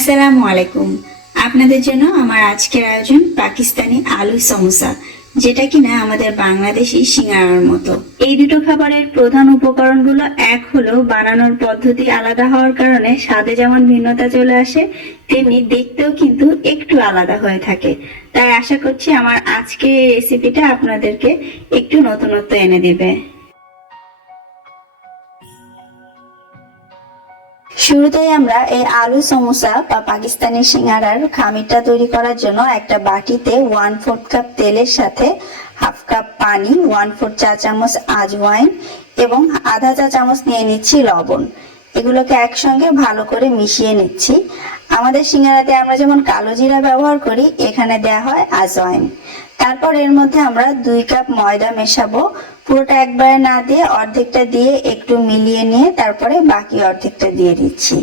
আসসালামু আলাইকুম। আপনাদের জন্য আমার আজকের আয়োজন পাকিস্তানি আলু সমোসা, যেটা কিনা আমাদের বাংলাদেশি সিঙ্গারার মতো। এই দুটো খাবারের প্রধান উপকরণগুলো এক হলেও বানানোর পদ্ধতি আলাদা হওয়ার কারণে স্বাদে যেমন ভিন্নতা চলে আসে, তেমনি দেখতেও কিন্তু একটু আলাদা হয়ে থাকে। তাই আশা করছি আমার আজকের এই রেসিপিটা আপনাদেরকে একটু নতুনত্ব এনে দিবে। শুরুতেই আমরা এই আলু সমোসা বা পাকিস্তানি সিঙ্গারার খামিরটা তৈরি করার জন্য একটা বাটিতে 1/4 কাপ তেলের সাথে হাফ কাপ পানি, 1/4 চা চামচ আজওয়াইন এবং আধা চা চামচ নিয়ে নিচ্ছি লবণ। এগুলোকে একসঙ্গে ভালো করে মিশিয়ে নিচ্ছি। আমাদের সিঙ্গারাতে আমরা যেমন কালো জিরা ব্যবহার করি, এখানে দেয়া হয় আজওয়াইন। তারপর এর মধ্যে আমরা 2 কাপ ময়দা মেশাবো। পুরোটা একবারে না দিয়ে অর্ধেকটা দিয়ে একটু মিলিয়ে নিয়ে তারপরে বাকি অর্ধেকটা দিয়ে দিচ্ছি।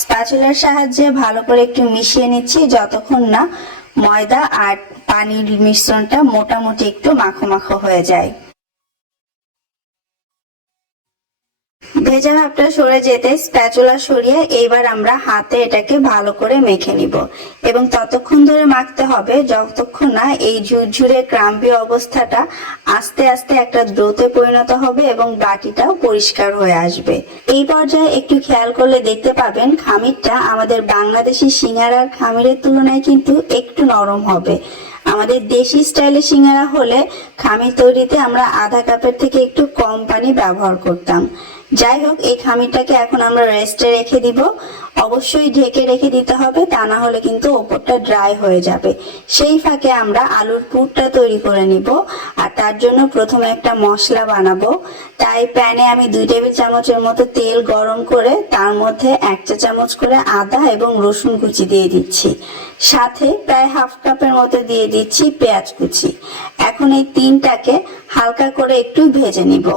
স্প্যাচুলার সাহায্যে ভালো করে একটু মিশিয়ে নিচ্ছি যতক্ষণ না ময়দা আর পানির মিশ্রণটা মোটামুটি একটু মাখো মাখো হয়ে যায়। ভেজা ভাবটা সরে যেতে স্প্যাচুলা সরিয়ে এবার আমরা হাতে এটাকে ভালো করে মেখে নিব এবং ততক্ষণ ধরে মাখতে হবে যতক্ষণ না এই ঝুরঝুরে ক্রাম্পি অবস্থাটা আস্তে আস্তে একটা ডোতে পরিণত হবে এবং বাটিটাও পরিষ্কার হয়ে আসবে। এই পর্যায়ে একটু খেয়াল করলে দেখতে পাবেন খামিরটা আমাদের বাংলাদেশি সিঙ্গারার খামিরের তুলনায় কিন্তু একটু নরম হবে। আমাদের দেশি স্টাইলের সিঙ্গারা হলে খামির তৈরিতে আমরা আধা কাপের থেকে একটু কম পানি ব্যবহার করতাম। যাই হোক, এই খামিরটাকে এখন আমরা রেস্টে রেখে দিব। অবশ্যই ঢেকে রেখে দিতে হবে, তা না হলে কিন্তু ওপরটা ড্রাই হয়ে যাবে। সেই ফাঁকে আমরা আলুর পুরটা তৈরি করে নিব। আর তার জন্য প্রথমে একটা মশলা বানাবো। তাই প্যানে আমি 2 টেবিল চামচের মতো তেল গরম করে তার মধ্যে 1 চা চামচ করে আদা এবং রসুন কুচি দিয়ে দিচ্ছি। সাথে প্রায় হাফ কাপের মতো দিয়ে দিচ্ছি পেঁয়াজ কুচি। এখন এই তিনটাকে হালকা করে একটু ভেজে নিব।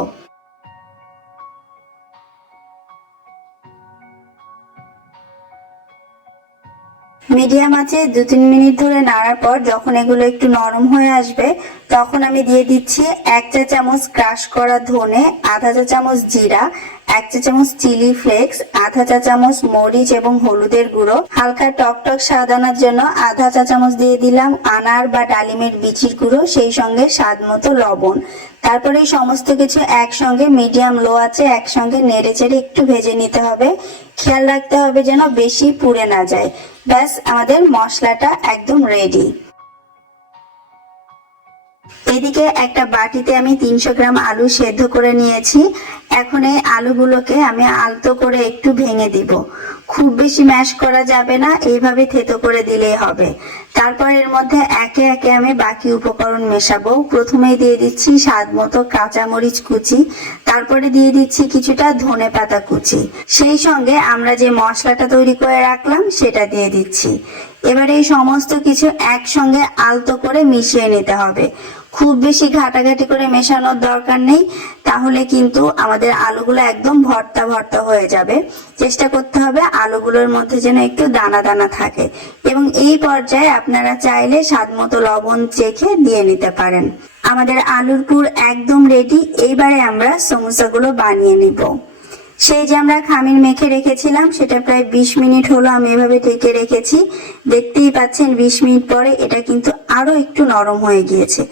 মিডিয়াম আঁচে 2-3 মিনিট ধরে নাড়ার পর যখন এগুলো একটু নরম হয়ে আসবে, তখন আমি দিয়ে দিচ্ছি 1 চা চামচ ক্রাশ করা ধনে, আধা চা চামচ জিরা, 1 চা চামচ চিলি ফ্লেক্স, আধা চা চামচ মরিচ এবং হলুদের গুঁড়ো, হালকা টকটক স্বাদ আনার জন্য আধা চা চামচ দিয়ে দিলাম আনার বা ডালিমের বিচির গুঁড়ো, সেই সঙ্গে স্বাদ মতো লবণ। তারপরে এই সমস্ত কিছু একসঙ্গে মিডিয়াম লো আছে একসঙ্গে নেড়ে চেড়ে একটু ভেজে নিতে হবে। খেয়াল রাখতে হবে যেন বেশি পুড়ে না যায়। ব্যাস, আমাদের মশলাটা একদম রেডি। এদিকে একটা বাটিতে আমি 300 গ্রাম আলু সেদ্ধ করে নিয়েছি। এখন এই আলুগুলোকে আমি আলতো করে একটু ভেঙে দিব। খুব বেশি ম্যাশ করা যাবে না, এইভাবে থেতো করে দিলেই হবে। তারপর এর মধ্যে একে একে আমি বাকি উপকরণ মেশাবো। প্রথমেই দিয়ে দিচ্ছি স্বাদ মতো কাঁচামরিচ কুচি, তারপরে দিয়ে দিচ্ছি কিছুটা ধনে পাতা কুচি, সেই সঙ্গে আমরা যে মশলাটা তৈরি করে রাখলাম সেটা দিয়ে দিচ্ছি। এবার এই সমস্ত কিছু একসঙ্গে আলতো করে মিশিয়ে নিতে হবে। খুব বেশি ঘাটাঘাটি করে মেশানোর দরকার নেই, তাহলে কিন্তু আমাদের আলুগুলো একদম ভর্তা ভর্তা হয়ে যাবে। চেষ্টা করতে হবে আলুগুলোর মধ্যে যেন একটু দানা দানা থাকে এবং এই পর্যায়ে আপনারা চাইলে স্বাদ মতো লবণ চেখে দিয়ে নিতে পারেন। আমাদের আলুর পুর একদম রেডি। এইবারে আমরা সমোসাগুলো বানিয়ে নিব। সেই যে আমরা খামির মেখে রেখেছিলাম সেটা প্রায় 20 মিনিট হলো আমি এভাবে ঢেকে রেখেছি। দেখতেই পাচ্ছেন 20 মিনিট পরে এটা কিন্তু আরো একটু নরম হয়ে গিয়েছে।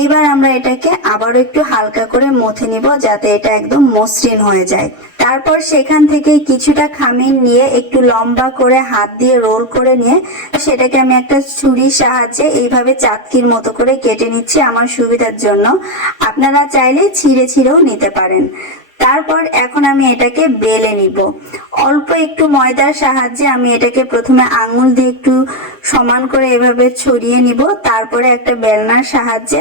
এইবার আমরা এটাকে আবারও একটু হালকা করে মথে নিব যাতে এটা একদম মসৃণ হয়ে যায়। তারপর সেখান থেকে কিছুটা খামির নিয়ে একটু লম্বা করে হাত দিয়ে রোল করে নিয়ে সেটাকে আমি একটা ছুরির সাহায্যে এইভাবে চাটকির মতো করে কেটে নিচ্ছি আমার সুবিধার জন্য। আপনারা চাইলে ছিঁড়ে ছিঁড়েও নিতে পারেন। তারপর এখন আমি এটাকে বেলে নিব। অল্প একটু ময়দার সাহায্যে আমি এটাকে প্রথমে আঙুল দিয়ে একটু সমান করে এভাবে ছড়িয়ে নিব, তারপরে একটা বেলনার সাহায্যে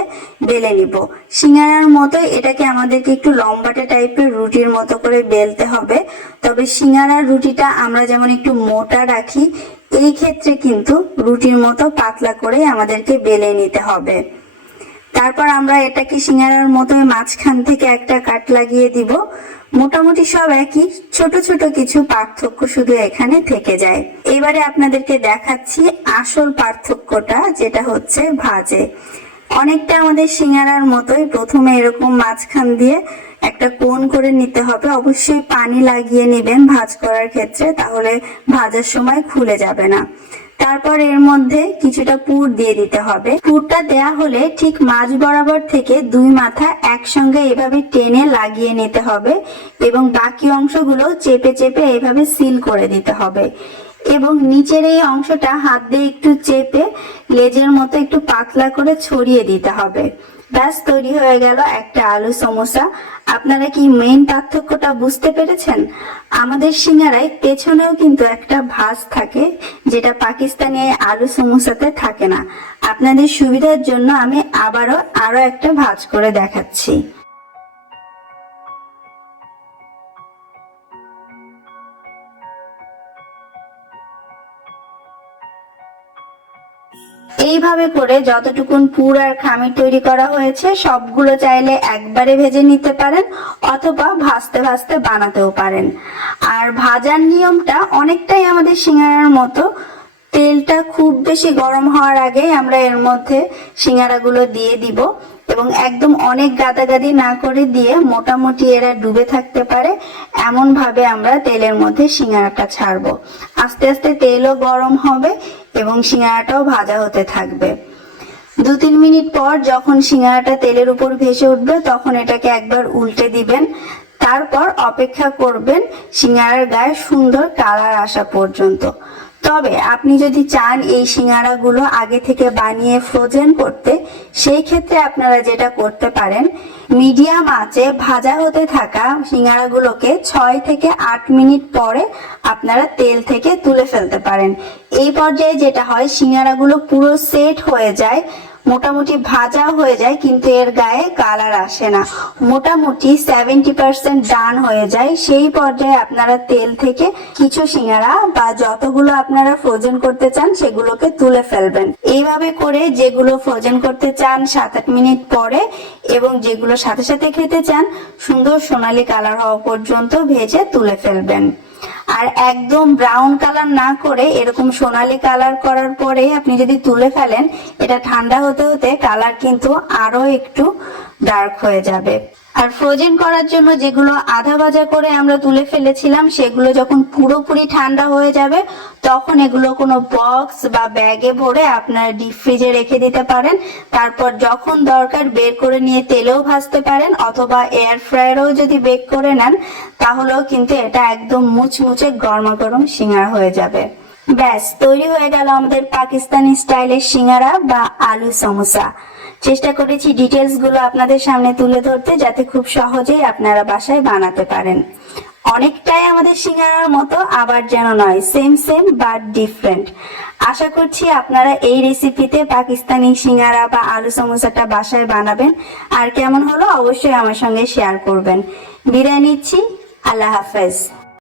বেলে নিব। সিঙ্গারার মতো এটাকে আমাদেরকে একটু লম্বাটে টাইপের রুটির মতো করে বেলতে হবে। তবে সিঙ্গারার রুটিটা আমরা যেমন একটু মোটা রাখি, এই ক্ষেত্রে কিন্তু রুটির মতো পাতলা করে আমাদেরকে বেলে নিতে হবে। তারপর আমরা এটাকে সিঙ্গারার মতো মাঝখান থেকে একটা কাট লাগিয়ে দিব। মোটামুটি সব একই, ছোট ছোট কিছু পার্থক্য শুধু এখানে থেকে যায়। এবারে আপনাদেরকে দেখাচ্ছি আসল পার্থক্যটা, যেটা হচ্ছে ভাঁজে। অনেকটা আমাদের সিঙ্গারার মতোই প্রথমে এরকম মাঝখান দিয়ে একটা কোণ করে নিতে হবে। অবশ্যই পানি লাগিয়ে নেবেন ভাঁজ করার ক্ষেত্রে, তাহলে ভাজার সময় খুলে যাবে না। তারপর এর মধ্যে কিছুটা পুর দিয়ে দিতে হবে। পুরটা দেয়া হলে ঠিক মাঝ বরাবর থেকে দুই মাথা একসঙ্গে এভাবে টেনে লাগিয়ে নিতে হবে এবং বাকি অংশগুলো চেপে চেপে এভাবে সিল করে দিতে হবে এবং নিচের এই অংশটা হাত দিয়ে একটু চেপে লেজের মতো একটু পাতলা করে ছড়িয়ে দিতে হবে। ব্যাস, তৈরি হয়ে গেল একটা আলু সমোসা। আপনারা কি মেইন পার্থক্যটা বুঝতে পেরেছেন? আমাদের সিঙ্গারায় পেছনেও কিন্তু একটা ভাঁজ থাকে, যেটা পাকিস্তানি আলু সমোসাতে থাকে না। আপনাদের সুবিধার জন্য আমি আরো একটা ভাঁজ করে দেখাচ্ছি। এইভাবে করে যতটুকুন পুর আর খামির তৈরি করা হয়েছে সবগুলো চাইলে একবারে ভেজে নিতে পারেন অথবা ভাজতে ভাজতে বানাতেও পারেন। আর ভাজার নিয়মটা অনেকটাই আমাদের সিঙ্গারার মতো। তেলটা খুব বেশি গরম হওয়ার আগেই আমরা এর মধ্যে সিঙ্গারাগুলো দিয়ে দিব এবং একদম অনেক গাদাগাদি না করে দিয়ে মোটামুটি এরা ডুবে থাকতে পারে এমন ভাবে আমরা তেলের মধ্যে সিঙ্গারাটা ছাড়বো। আস্তে আস্তে তেলও গরম হবে এবং সিঙ্গারাটাও ভাজা হতে থাকবে। 2-3 মিনিট পর যখন সিঙ্গারাটা তেলের উপর ভেসে উঠবে তখন এটাকে একবার উল্টে দিবেন। তারপর অপেক্ষা করবেন সিঙ্গারার গায়ে সুন্দর কালার আসা পর্যন্ত। তবে আপনি যদি চান এই সিঙ্গারাগুলো আগে থেকে বানিয়ে ফ্রোজেন করতে, সেই ক্ষেত্রে আপনারা যেটা করতে পারেন, মিডিয়াম আঁচে ভাজা হতে থাকা সিঙ্গারাগুলোকে 6 থেকে 8 মিনিট পরে আপনারা তেল থেকে তুলে ফেলতে পারেন। এই পর্যায়ে যেটা হয়, সিঙ্গারাগুলো পুরো সেট হয়ে যায়, মোটামুটি ভাজা হয়ে যায়, কিন্তু এর গায়ে কালার আসে না। মোটামুটি 70% ডান হয়ে যায়। সেই পর্যায়ে আপনারা তেল থেকে কিছু সিঙ্গারা বা যতগুলো আপনারা ফ্রোজেন করতে চান সেগুলোকে তুলে ফেলবেন। এইভাবে করে যেগুলো ফ্রোজেন করতে চান 7-8 মিনিট পরে এবং যেগুলো সাথে সাথে খেতে চান সুন্দর সোনালী কালার হওয়া পর্যন্ত ভেজে তুলে ফেলবেন। আর একদম ব্রাউন কালার না করে এরকম সোনালী কালার করার পরে আপনি যদি তুলে ফেলেন, এটা ঠান্ডা হতে হতে কালার কিন্তু আরো একটু ডার্ক হয়ে যাবে। আর ফ্রোজেন করার জন্য যেগুলো আধা ভাজা করে আমরা তুলে ফেলেছিলাম সেগুলো যখন পুরোপুরি ঠান্ডা হয়ে যাবে তখন এগুলো কোনো বক্স বা ব্যাগে ভরে আপনারা ডিপ ফ্রিজে রেখে দিতে পারেন। তারপর যখন দরকার বের করে নিয়ে তেলেও ভাজতে পারেন অথবা এয়ার ফ্রায়ারেও যদি বেক করে নেন তাহলেও কিন্তু এটা একদম মুচমুচে গরমাগরম সিঙ্গারা হয়ে যাবে। ব্যাস, তৈরি হয়ে গেল আমাদের পাকিস্তানি স্টাইলের সিঙ্গারা বা আলু সমোসা। চেষ্টা করেছি ডিটেলস গুলো আপনাদের সামনে তুলে ধরতে যাতে খুব সহজেই আপনারা বাসায় বানাতে পারেন। অনেকটাই আমাদের সিঙ্গারার মতো, আবার যেন নয়, সেম সেম বাট ডিফারেন্ট। আশা করছি আপনারা এই রেসিপিতে পাকিস্তানি সিঙ্গারা বা আলু সমোসাটা বাসায় বানাবেন আর কেমন হলো অবশ্যই আমার সঙ্গে শেয়ার করবেন। বিদায় নিচ্ছি, আল্লাহ হাফেজ।